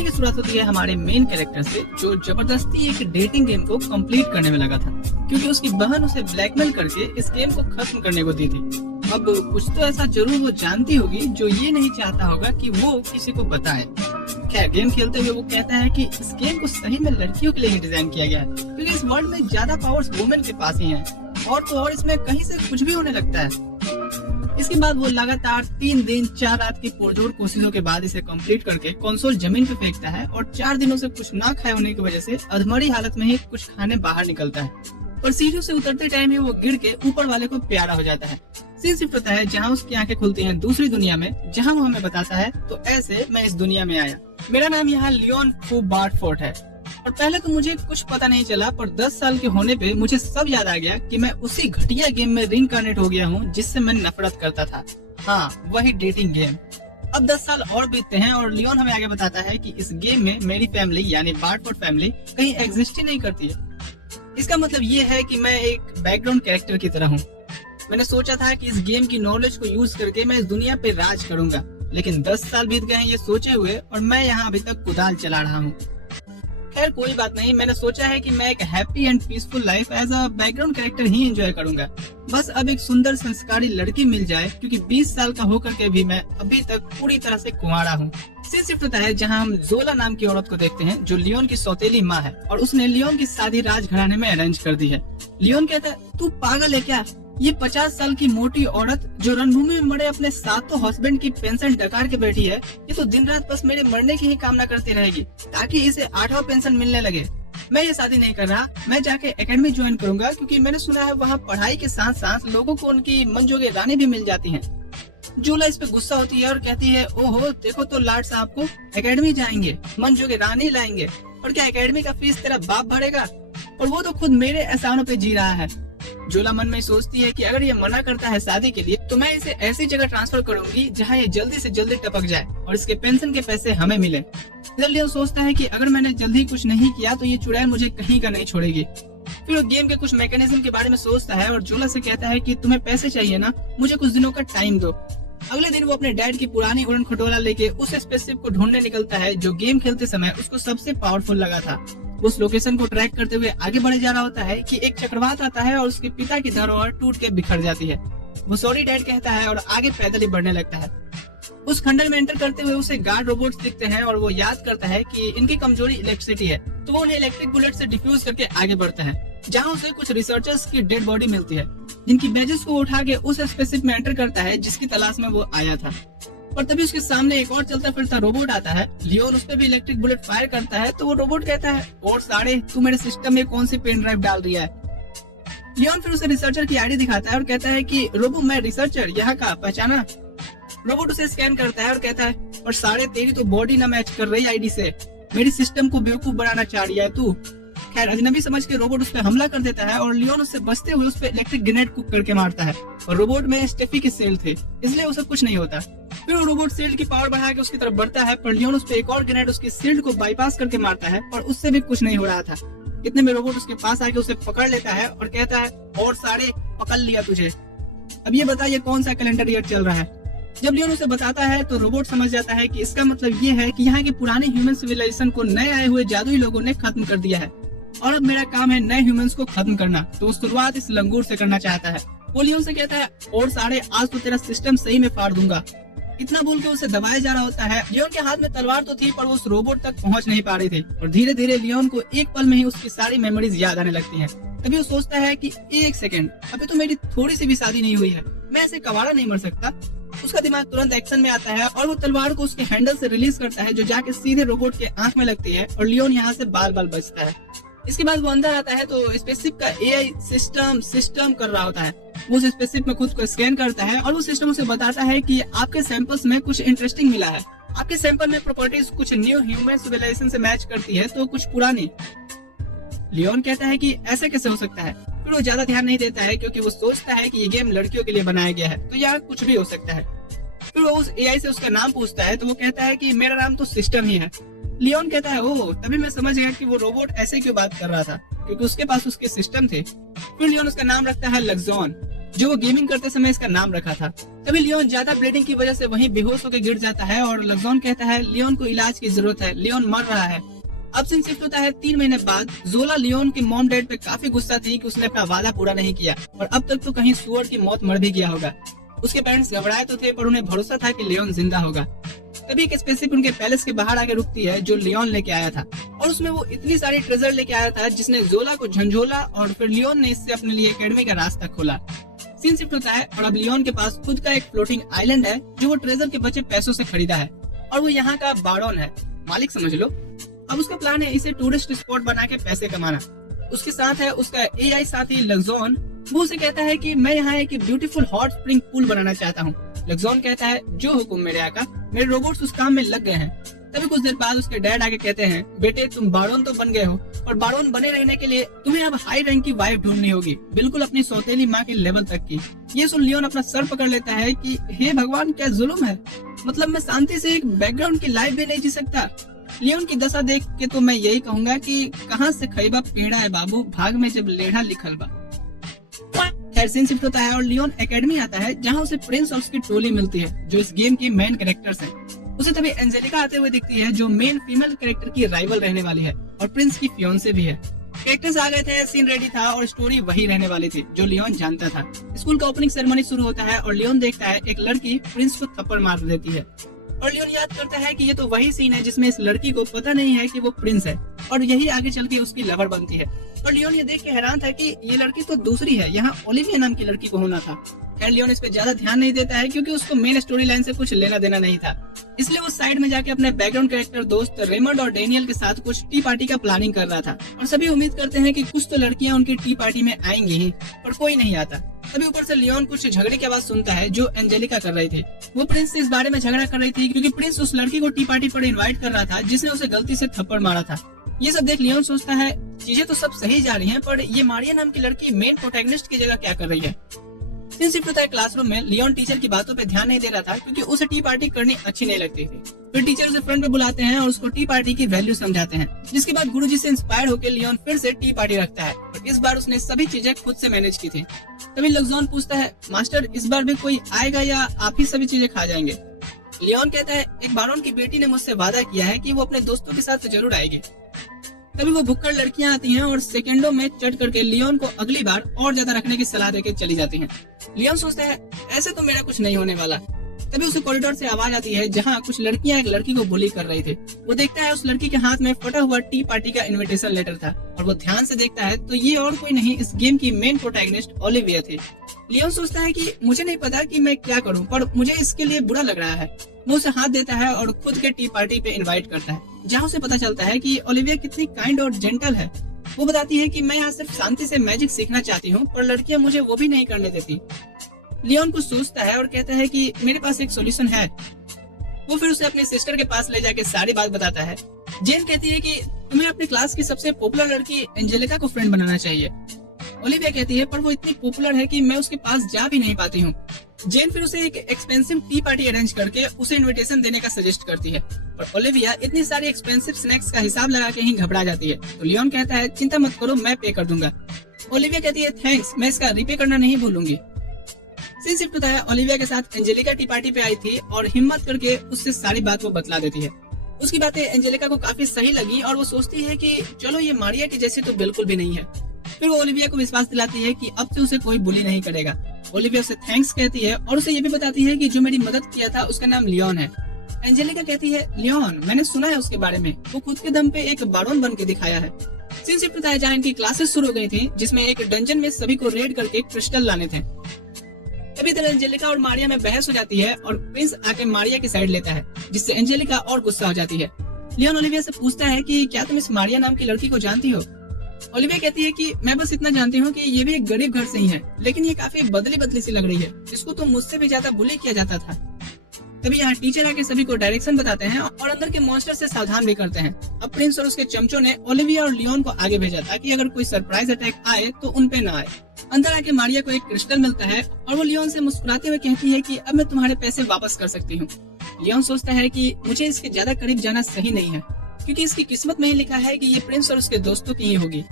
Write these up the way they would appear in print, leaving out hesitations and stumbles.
कहानी की शुरुआत होती है हमारे मेन कैरेक्टर से, जो जबरदस्ती एक डेटिंग गेम को कंप्लीट करने में लगा था, क्योंकि उसकी बहन उसे ब्लैकमेल करके इस गेम को खत्म करने को दी थी। अब कुछ तो ऐसा जरूर वो जानती होगी जो ये नहीं चाहता होगा कि वो किसी को बताए। खैर, गेम खेलते हुए वो कहता है कि इस गेम को सही में लड़कियों के लिए ही डिजाइन किया गया है, क्योंकि इस वर्ल्ड में ज्यादा पावर्स वुमेन के पास ही हैं, और तो और इसमें कहीं से कुछ भी होने लगता है। इसके बाद वो लगातार 3 दिन 4 रात की पुरजोर कोशिशों के बाद इसे कंप्लीट करके कंसोल जमीन पे फेंकता है, और 4 दिनों से कुछ ना खाए होने की वजह से अधमरी हालत में ही कुछ खाने बाहर निकलता है, और सीढ़ियों से उतरते टाइम ही वो गिर के ऊपर वाले को प्यारा हो जाता है। सीन शिफ्ट होता है जहाँ उसकी आंखें खुलती हैं दूसरी दुनिया में, जहाँ वो हमें बताता है तो ऐसे मैं इस दुनिया में आया। मेरा नाम यहाँ लियोन फू बार्टफोर्ट है, और पहले तो मुझे कुछ पता नहीं चला, पर 10 साल के होने पे मुझे सब याद आ गया कि मैं उसी घटिया गेम में रिइंकार्नेट हो गया हूँ जिससे मैं नफरत करता था। हाँ, वही डेटिंग गेम। अब 10 साल और बीतते हैं और लियोन हमें आगे बताता है कि इस गेम में मेरी फैमिली यानी बार्टफोर्ट फैमिली कहीं एग्जिस्ट ही नहीं करती है। इसका मतलब ये है कि मैं एक बैकग्राउंड कैरेक्टर की तरह हूँ। मैंने सोचा था कि इस गेम की नॉलेज को यूज करके मैं इस दुनिया पे राज करूंगा, लेकिन 10 साल बीत गए हैं ये सोचे हुए, और मैं यहाँ अभी तक कुदाल चला रहा हूँ। खैर, कोई बात नहीं। मैंने सोचा है कि मैं एक happy and peaceful life as a background character ही एंजॉय करूंगा। बस अब एक सुंदर संस्कारी लड़की मिल जाए, क्योंकि 20 साल का होकर के भी मैं अभी तक पूरी तरह से कुंवारा हूँ। सीन शिफ्ट होता है जहाँ हम जोला नाम की औरत को देखते हैं, जो लियोन की सौतेली माँ है, और उसने लियोन की शादी राजघराने में अरेंज कर दी है। लियोन कहता है, तू पागल है क्या? ये 50 साल की मोटी औरत जो रणभूमि में मरे अपने 7 हस्बैंड की पेंशन डकार के बैठी है, ये तो दिन रात बस मेरे मरने की ही कामना करती रहेगी ताकि इसे 8वां पेंशन मिलने लगे। मैं ये शादी नहीं कर रहा, मैं जाके एकेडमी ज्वाइन करूंगा, क्योंकि मैंने सुना है वहाँ पढ़ाई के साथ साथ लोगों को उनकी मनजोगे रानी भी मिल जाती है। जूला इस पे गुस्सा होती है और कहती है, ओहो देखो तो लाड साहब को एकेडमी जाएंगे, मनजोगे रानी लाएंगे, और क्या एकेडमी का फीस तेरा बाप भरेगा? और वो तो खुद मेरे एहसानों पे जी रहा है। जोला मन में सोचती है कि अगर ये मना करता है शादी के लिए, तो मैं इसे ऐसी जगह ट्रांसफर करूंगी जहां ये जल्दी से जल्दी टपक जाए और इसके पेंशन के पैसे हमें मिले। इधर लियोन सोचता है कि अगर मैंने जल्दी कुछ नहीं किया तो ये चुड़ैल मुझे कहीं का नहीं छोड़ेगी। फिर वो गेम के कुछ मैकेनिज्म के बारे में सोचता है और जोला से कहता है कि तुम्हें पैसे चाहिए ना, मुझे कुछ दिनों का टाइम दो। अगले दिन वो अपने डैड की पुरानी उड़न खटोला लेके उस स्पेसशिप को ढूंढने निकलता है जो गेम खेलते समय उसको सबसे पावरफुल लगा था। उस लोकेशन को ट्रैक करते हुए आगे बढ़े जा रहा होता है कि एक चक्रवात आता है और उसके पिता की धरोहर टूट के बिखर जाती है। वो सॉरी डैड कहता है और आगे पैदल ही बढ़ने लगता है। उस खंडर में एंटर करते हुए उसे गार्ड रोबोट्स दिखते हैं और वो याद करता है कि इनकी कमजोरी इलेक्ट्रिसिटी है, तो वो उन्हें इलेक्ट्रिक बुलेट से डिफ्यूज करके आगे बढ़ता है, जहाँ उसे कुछ रिसर्चर्स की डेड बॉडी मिलती है, जिनकी बैजेस को उठा के उस स्पेसशिप में एंटर करता है जिसकी तलाश में वो आया था। और तभी उसके सामने एक और चलता फिरता रोबोट आता है। लियोन उस पे भी इलेक्ट्रिक बुलेट फायर करता है, तो वो रोबोट कहता है, और साढ़े तू मेरे सिस्टम में कौन सी पेन ड्राइव डाल रही है? लियोन फिर उसे रिसर्चर की आईडी दिखाता है और कहता है कि रोबो मैं रिसर्चर यहाँ का, पहचाना? रोबोट उसे स्कैन करता है और कहता है, और साढ़े तेरी तो बॉडी ना मैच कर रही आईडी से, मेरी सिस्टम को बेवकूफ बनाना चाह रही है तू। खैर, अजनबी समझ के रोबोट उस पर हमला कर देता है और लियोन उससे बचते हुए उस पर इलेक्ट्रिक ग्रेनेड कुक करके मारता है, और रोबोट में स्टेफी के सेल थे इसलिए उसे कुछ नहीं होता। फिर वो रोबोट शील्ड की पावर बढ़ा के उसकी तरफ बढ़ता है, पर लियोन उस पर एक और ग्रेनेड उसकी शील्ड को बाईपास करके मारता है और उससे भी कुछ नहीं हो रहा था। इतने में रोबोट उसके पास आके उसे पकड़ लेता है और कहता है, और साढ़े पकड़ लिया तुझे, अब ये बताइए कौन सा कैलेंडर ईयर चल रहा है? जब लियोन उसे बताता है तो रोबोट समझ जाता है कि इसका मतलब ये है कि यहाँ की पुरानी ह्यूमन सिविलाइजेशन को नए आए हुए जादुई लोगों ने खत्म कर दिया है, और अब मेरा काम है नए ह्यूमंस को खत्म करना। तो वो शुरुआत इस लंगूर से करना चाहता है। वो लियोन से कहता है, और साढ़े आज तो तेरा सिस्टम सही में फाड़ दूंगा। इतना बोल के उसे दबाया जा रहा होता है। लियोन के हाथ में तलवार तो थी, पर वो उस रोबोट तक पहुंच नहीं पा रही थी, और धीरे धीरे लियोन को एक पल में ही उसकी सारी मेमोरीज याद आने लगती हैं। तभी वो सोचता है कि एक सेकंड, अभी तो मेरी थोड़ी सी भी शादी नहीं हुई है, मैं ऐसे कवाड़ा नहीं मर सकता। उसका दिमाग तुरंत एक्शन में आता है और वो तलवार को उसके हैंडल से रिलीज करता है, जो जाके सीधे रोबोट के आंख में लगती है, और लियोन यहाँ से बाल बाल बचता है। इसके बाद वो अंदर आता है तो स्पेसशिप का एआई सिस्टम कर रहा होता है। वो उस स्पेसशिप में खुद को स्कैन करता है और वो सिस्टम उसे बताता है कि आपके सैंपल्स में कुछ इंटरेस्टिंग मिला है। आपके सैंपल में प्रॉपर्टीज कुछ न्यू ह्यूमन सिविलाइजेशन से मैच करती है, तो कुछ पुरानी। लियोन कहता है कि ऐसे कैसे हो सकता है? फिर वो ज्यादा ध्यान नहीं देता है, क्योंकि वो सोचता है कि ये गेम लड़कियों के लिए बनाया गया है, तो यहाँ कुछ भी हो सकता है। फिर वो उस एआई से उसका नाम पूछता है, तो वो कहता है कि मेरा नाम तो सिस्टम ही है। लियोन कहता है, ओह, तभी मैं समझ गया कि वो रोबोट ऐसे क्यों बात कर रहा था, क्योंकि उसके पास उसके सिस्टम थे। फिर लियोन उसका नाम रखता है लग्जॉन। जो वो गेमिंग करते समय इसका नाम रखा था। तभी लियोन ज्यादा ब्लीडिंग की वजह से वहीं बेहोश होकर गिर जाता है और लग्जॉन कहता है लियोन को इलाज की जरूरत है, लियोन मर रहा है। अब सीन शिफ्ट होता है 3 महीने बाद। जोला लियोन की मॉम डैड पे काफी गुस्सा थी कि उसने अपना वादा पूरा नहीं किया और अब तक तो कहीं सुअर की मौत मर भी गया होगा। उसके पेरेंट्स घबराए तो थे पर उन्हें भरोसा था कि लियोन जिंदा होगा। तभी एक स्पेसशिप उनके पैलेस के बाहर आके रुकती है जो लियोन लेके आया था और उसमें वो इतनी सारी ट्रेजर लेके आया था जिसने जोला को झंझोला और फिर लियोन ने इससे अपने लिए एकेडमी का रास्ता खोला। सीन शिफ्ट होता है और अब लियोन के पास खुद का एक फ्लोटिंग आइलैंड है जो वो ट्रेजर के बचे पैसों से खरीदा है और वो यहाँ का बारोन है, मालिक समझ लो। अब उसका प्लान है इसे टूरिस्ट स्पॉट बना के पैसे कमाना। उसके साथ है उसका एआई साथी लग्जॉन। वो उसे कहता है कि मैं यहाँ एक ब्यूटीफुल हॉट स्प्रिंग पूल बनाना चाहता हूँ। लग्जॉन कहता है जो हुक्म मेरे आका, मेरे रोबोट्स उस काम में लग गए हैं। तभी कुछ देर बाद उसके डैड आके कहते हैं बेटे तुम बारोन तो बन गए हो और बारोन बने रहने के लिए तुम्हें अब हाई रैंक की वाइफ ढूंढनी होगी, बिल्कुल अपनी सौतेली माँ के लेवल तक की। ये सुन लियोन अपना सर पकड़ लेता है कि हे भगवान क्या जुल्म है, मतलब मैं शांति से एक बैकग्राउंड की लाइफ भी नहीं जी सकता। लियोन की दशा देख के तो मैं यही कहूंगा कि कहाँ से खैबा पेड़ा है बाबू, भाग में जब लेढ़ा लिखल बा। खैर सीन शिफ्ट होता है और लियोन एकेडमी आता है जहाँ उसे प्रिंस और उसकी टोली मिलती है जो इस गेम की मेन कैरेक्टर्स हैं। उसे तभी एंजेलिका आते हुए दिखती है जो मेन फीमेल कैरेक्टर की राइवल रहने वाली है और प्रिंस की फियोंसे भी है। कैरेक्टर्स आ गए थे, सीन रेडी था और स्टोरी वही रहने वाली थी जो लियोन जानता था। स्कूल का ओपनिंग सेरेमनी शुरू होता है और लियोन देखता है एक लड़की प्रिंस को थप्पड़ मार देती है और लियोन याद करता है कि ये तो वही सीन है जिसमें इस लड़की को पता नहीं है कि वो प्रिंस है और यही आगे चल के उसकी लवर बनती है। और लियोन ये देख के हैरान था कि ये लड़की तो दूसरी है, यहाँ ओलिविया नाम की लड़की को होना था। खैर लियोन इस पे ज्यादा ध्यान नहीं देता है क्योंकि उसको मेन स्टोरी लाइन से कुछ लेना देना नहीं था, इसलिए वो साइड में जाके अपने बैकग्राउंड कैरेक्टर दोस्त रेमंड और डेनियल के साथ कुछ टी पार्टी का प्लानिंग कर रहा था और सभी उम्मीद करते हैं कि कुछ तो लड़कियां उनकी टी पार्टी में आएंगी ही, पर कोई नहीं आता। तभी ऊपर से लियोन कुछ झगड़े की आवाज सुनता है जो एंजेलिका कर रही थी। वो प्रिंस से इस बारे में झगड़ा कर रही थी क्योंकि प्रिंस उस लड़की को टी पार्टी पर इनवाइट कर रहा था जिसने उसे गलती से थप्पड़ मारा था। ये सब देख लियोन सोचता है चीजें तो सब सही जा रही हैं, पर ये मारिया नाम की लड़की मेन प्रोटैगनिस्ट की जगह क्या कर रही है। सीन शिफ्ट होता है क्लासरूम में। लियोन टीचर की बातों पे ध्यान नहीं दे रहा था क्योंकि उसे टी पार्टी करनी अच्छी नहीं लगती थी। फिर टीचर उसे फ्रंट पे बुलाते हैं और उसको टी पार्टी की वैल्यू समझाते हैं, जिसके बाद गुरुजी से इंस्पायर होकर लियोन फिर से टी पार्टी रखता है और इस बार उसने सभी चीजें खुद से मैनेज की थी। तभी लग्जॉन पूछता है मास्टर इस बार भी कोई आएगा या आप ही सभी चीजें खा जाएंगे। लियोन कहता है एक बारोन की बेटी ने मुझसे वादा किया है कि वो अपने दोस्तों के साथ जरूर आएगी। तभी वो भुक्कड़ लड़कियां आती हैं और सेकंडों में चट करके लियोन को अगली बार और ज्यादा रखने की सलाह देके चली जाती हैं। लियोन सोचता है ऐसे तो मेरा कुछ नहीं होने वाला। तभी उसे कॉरिडोर से आवाज आती है जहाँ कुछ लड़कियां एक लड़की को बुली कर रही थी। वो देखता है उस लड़की के हाथ में फटा हुआ टी पार्टी का इनविटेशन लेटर था और वो ध्यान से देखता है तो ये और कोई नहीं इस गेम की मेन प्रोटैगनिस्ट ओलिविया थी। लियोन सोचता है कि मुझे नहीं पता कि मैं क्या करूं, पर मुझे इसके लिए बुरा लग रहा है। वो उसे हाथ देता है और खुद के टी पार्टी पे इनवाइट करता है जहाँ उसे पता चलता है कि ओलिविया कितनी काइंड और जेंटल है। वो बताती है कि मैं यहाँ सिर्फ शांति से मैजिक सीखना चाहती हूँ, पर लड़कियाँ मुझे वो भी नहीं करने देती। लियोन कुछ सोचता है और कहता है कि मेरे पास एक सॉल्यूशन है। वो फिर उसे अपनी सिस्टर के पास ले जाके सारी बात बताता है। जेन कहती है कि तुम्हें अपनी क्लास की सबसे पॉपुलर लड़की एंजेलिका को फ्रेंड बनाना चाहिए। ओलिविया कहती है पर वो इतनी पॉपुलर है कि मैं उसके पास जा भी नहीं पाती हूँ। जेन फिर उसे एक एक्सपेंसिव टी पार्टी अरेंज करके उसे इनविटेशन देने का सजेस्ट करती है, पर ओलिविया इतनी सारी एक्सपेंसिव स्नैक्स का हिसाब लगा के ही घबरा जाती है। तो लियोन कहता है चिंता मत करो, मैं पे कर दूंगा। ओलिविया कहती है थैंक्स, मैं इसका रीपे करना नहीं भूलूंगी। सीन शिफ्ट होता है ओलिविया के साथ एंजेलिका टी पार्टी पे आई थी और हिम्मत करके उससे सारी बात वो बतला देती है। उसकी बातें एंजेलिका को काफी सही लगी और वो सोचती है कि चलो ये मारिया की जैसी तो बिल्कुल भी नहीं है। फिर वो ओलिविया को विश्वास दिलाती है कि अब से उसे कोई बुली नहीं करेगा। ओलिविया उसे थैंक्स कहती है और उसे ये भी बताती है कि जो मेरी मदद किया था उसका नाम लियोन है। एंजेलिका कहती है लियोन, मैंने सुना है उसके बारे में, वो खुद के दम पे एक बारोन बन के दिखाया है। सीन शिफ्ट होता है जहाँ इनकी क्लासेस शुरू हो गई थी जिसमें एक डंजन में सभी को रेड करके क्रिस्टल लाने थे। तभी तरह एंजेलिका और मारिया में बहस हो जाती है और प्रिंस आके मारिया की साइड लेता है, जिससे एंजेलिका और गुस्सा हो जाती है। लियोन ओलिविया से पूछता है कि क्या तुम इस मारिया नाम की लड़की को जानती हो। ओलिविया कहती है कि मैं बस इतना जानती हूँ कि ये भी एक गरीब घर से ही है, लेकिन ये काफी बदली बदली सी लग रही है, इसको तो मुझसे भी ज्यादा बुली किया जाता था। तभी यहाँ टीचर आके सभी को डायरेक्शन बताते हैं और अंदर के मॉन्स्टर से सावधान भी करते हैं। अब प्रिंस और उसके चमचों ने ओलिविया और लियोन को आगे भेजा ताकि अगर कोई सरप्राइज अटैक आए तो उन पे न आए। अंदर आके मारिया को एक क्रिस्टल मिलता है और वो लियोन से मुस्कुराते हुए कहती है कि अब मैं तुम्हारे पैसे वापस कर सकती हूँ। लियोन सोचता है कि मुझे इसके ज्यादा करीब जाना सही नहीं है क्योंकि इसकी किस्मत में ही लिखा है कि ये प्रिंस और उसके दोस्तों की ही होगी।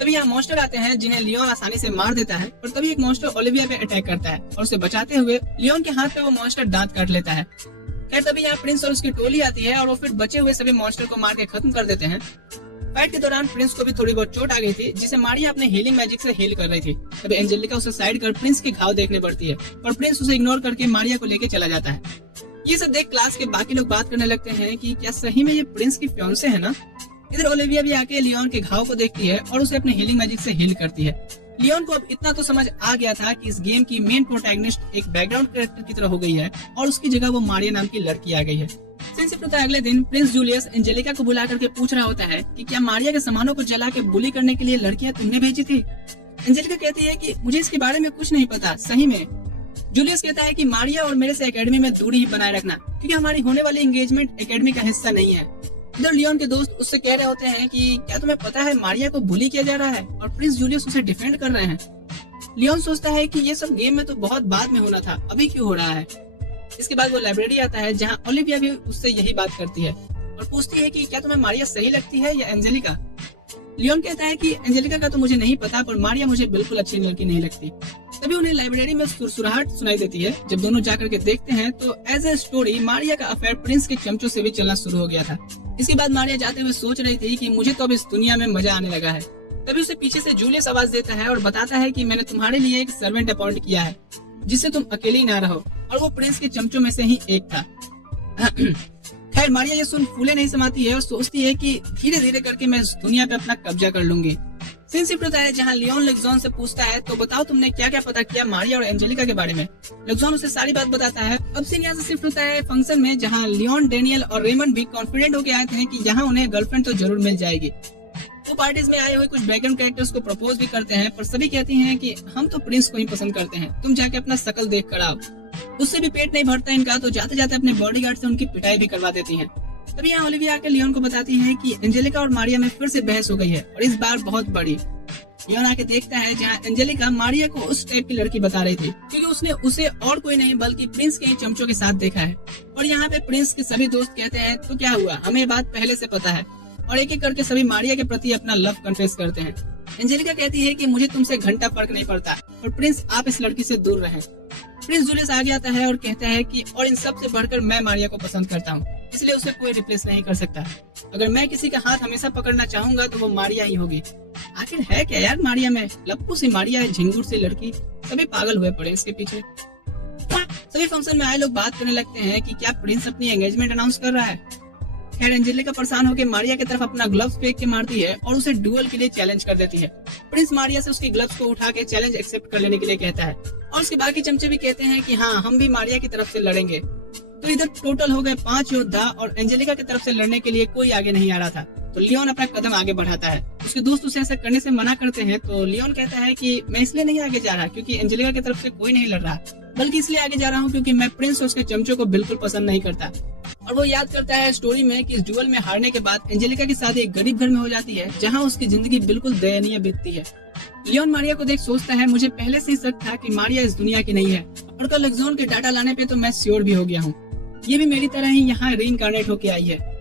तभी यहाँ मॉन्स्टर आते हैं जिन्हें लियोन आसानी से मार देता है, और तभी एक मॉन्स्टर ओलिविया पे अटैक करता है और उसे बचाते हुए लियोन के हाथ पे वो मॉन्स्टर दांत काट लेता है। खैर तभी यहाँ प्रिंस और उसकी टोली आती है और वो फिर बचे हुए सभी मॉन्स्टर को मार के खत्म कर देते हैं। फाइट के दौरान प्रिंस को भी थोड़ी बहुत चोट आ गई थी, जिसे मारिया अपने हीलिंग मैजिक से हील कर रही थी। तभी एंजेलिका उसे साइड कर प्रिंस के घाव देखने पड़ती है और प्रिंस उसे इग्नोर करके मारिया को लेके चला जाता है। ये सब देख क्लास के बाकी लोग बात करने लगते हैं कि क्या सही में ये प्रिंस की फियांसे है ना। इधर ओलिविया भी आके लियोन के घाव को देखती है और उसे अपने हीलिंग मैजिक से हील करती है। लियोन को अब इतना तो समझ आ गया था कि इस गेम की मेन प्रोटैगनिस्ट एक बैकग्राउंड कैरेक्टर की तरह हो गई है और उसकी जगह वो मारिया नाम की लड़की आ गई है। सीन शिफ्ट होता है अगले दिन। प्रिंस जूलियस एंजेलिका को बुला करके पूछ रहा होता है कि क्या मारिया के सामानों को जला के बुली करने के लिए लड़कियां तुमने भेजी थी। एंजेलिका कहती है कि मुझे इसके बारे में कुछ नहीं पता सही में। जूलियस कहता है कि मारिया और मेरे से एकेडमी में दूरी ही बनाए रखना, क्योंकि हमारी होने वाली एंगेजमेंट एकेडमी का हिस्सा नहीं है। इधर लियोन के दोस्त उससे कह रहे होते हैं कि क्या तुम्हें पता है मारिया को बुली किया जा रहा है, और प्रिंस जूलियस उसे डिफेंड कर रहे हैं। लियोन सोचता है कि ये सब गेम में तो बहुत बाद में होना था, अभी क्यों हो रहा है। इसके बाद वो लाइब्रेरी आता है जहाँ ओलिविया भी उससे यही बात करती है और पूछती है कि क्या तुम्हें मारिया सही लगती है या एंजेलिका। लियोन कहता है कि एंजेलिका का तो मुझे नहीं पता, पर मारिया मुझे बिल्कुल अच्छी लड़की नहीं लगती। तभी उन्हें लाइब्रेरी में सुरसुराहट सुनाई देती है। जब दोनों जाकर के देखते हैं तो एज ए स्टोरी मारिया का अफेयर प्रिंस के चमचों से भी चलना शुरू हो गया था। इसके बाद मारिया जाते हुए सोच रही थी कि मुझे तो अब इस दुनिया में मजा आने लगा है। तभी उसे पीछे से जूलियस आवाज देता है और बताता है कि मैंने तुम्हारे लिए एक सर्वेंट अपॉइंट किया है जिससे तुम अकेली ना रहो, और वो प्रिंस के चमचों में से ही एक था। खैर मारिया ये सुन फूले नहीं समाती है और सोचती है कि धीरे धीरे करके मैं इस दुनिया पे अपना कब्जा कर लूंगी। सीन शिफ्ट होता है जहाँ लियोन लेक्सॉन से पूछता है तो बताओ तुमने क्या क्या पता किया मारिया और एंजेलिका के बारे में। लेक्सॉन उसे सारी बात बताता है। अब सीन यहाँ से शिफ्ट होता है फंक्शन में, जहाँ लियोन, डेनियल और रेमंड भी कॉन्फिडेंट होकर आए थे कि यहाँ उन्हें गर्लफ्रेंड तो जरूर मिल जाएगी। वो पार्टीज में आए हुए कुछ बैकग्राउंड कैरेक्टर्स को प्रपोज भी करते हैं, पर सभी कहती हैं कि हम तो प्रिंस को ही पसंद करते हैं, तुम जाके अपना शकल देख कर आओ। उससे भी पेट नहीं भरता इनका, तो जाते जाते अपने बॉडीगार्ड से उनकी पिटाई भी करवा देती हैं। तभी यहाँ ओलिविया आकर लियोन को बताती है कि एंजेलिका और मारिया में फिर से बहस हो गई है, और इस बार बहुत बड़ी। लियोन आके देखता है जहाँ एंजेलिका मारिया को उस टाइप की लड़की बता रही थी, क्योंकि उसने उसे और कोई नहीं बल्कि प्रिंस के ही चमचों के साथ देखा है। और यहाँ पे प्रिंस के सभी दोस्त कहते हैं तो क्या हुआ, हमें ये बात पहले से पता है, और एक एक करके सभी मारिया के प्रति अपना लव कन्फेस करते हैं। एंजेलिका कहती है कि मुझे तुमसे घंटा फर्क नहीं पड़ता, और प्रिंस आप इस लड़की से दूर रहें। प्रिंस जूलियस आगे आता है और कहता है कि और इन सब से बढ़कर मैं मारिया को पसंद करता हूँ, इसलिए उसे कोई रिप्लेस नहीं कर सकता। अगर मैं किसी का हाथ हमेशा पकड़ना चाहूंगा तो वो मारिया ही होगी। आखिर है क्या यार मारिया में, लप्पू सी मारिया है, झिंगुर सी लड़की, सभी पागल हुए पड़े इसके पीछे। सभी फंक्शन में आए लोग बात करने लगते हैं कि क्या प्रिंस अपनी एंगेजमेंट अनाउंस कर रहा है। खैर एंजेलिका परेशान होकर मारिया की तरफ अपना ग्लव्स फेंक के मारती है और उसे डुएल के लिए चैलेंज कर देती है। प्रिंस मारिया से उसके ग्लव्स को उठा के चैलेंज एक्सेप्ट कर लेने के लिए कहता है, और उसके बाकी चमचे भी कहते हैं कि हाँ हम भी मारिया की तरफ से लड़ेंगे। तो इधर टोटल हो गए 5 योद्धा, और एंजेलिका की तरफ से लड़ने के लिए कोई आगे नहीं आ रहा था। तो लियोन अपना कदम आगे बढ़ाता है। उसके दोस्त उसे ऐसा करने से मना करते हैं, तो लियोन कहता है कि मैं इसलिए नहीं आगे जा रहा क्योंकि एंजेलिका की तरफ से कोई नहीं लड़ रहा, बल्कि इसलिए आगे जा रहा हूँ क्योंकि मैं प्रिंस और उसके चमचों को बिल्कुल पसंद नहीं करता। और वो याद करता है स्टोरी में कि इस डुएल में हारने के बाद एंजेलिका की शादी एक गरीब घर में हो जाती है, जहाँ उसकी जिंदगी बिल्कुल दयनीय बीतती है। लियोन मारिया को देख सोचता है, मुझे पहले से ही शक था कि मारिया इस दुनिया की नहीं है, और कल लेक्सॉन के डाटा लाने पे तो मैं श्योर भी हो गया हूँ। ये भी मेरी तरह ही यहाँ रीइंकार्नेट होके आई है।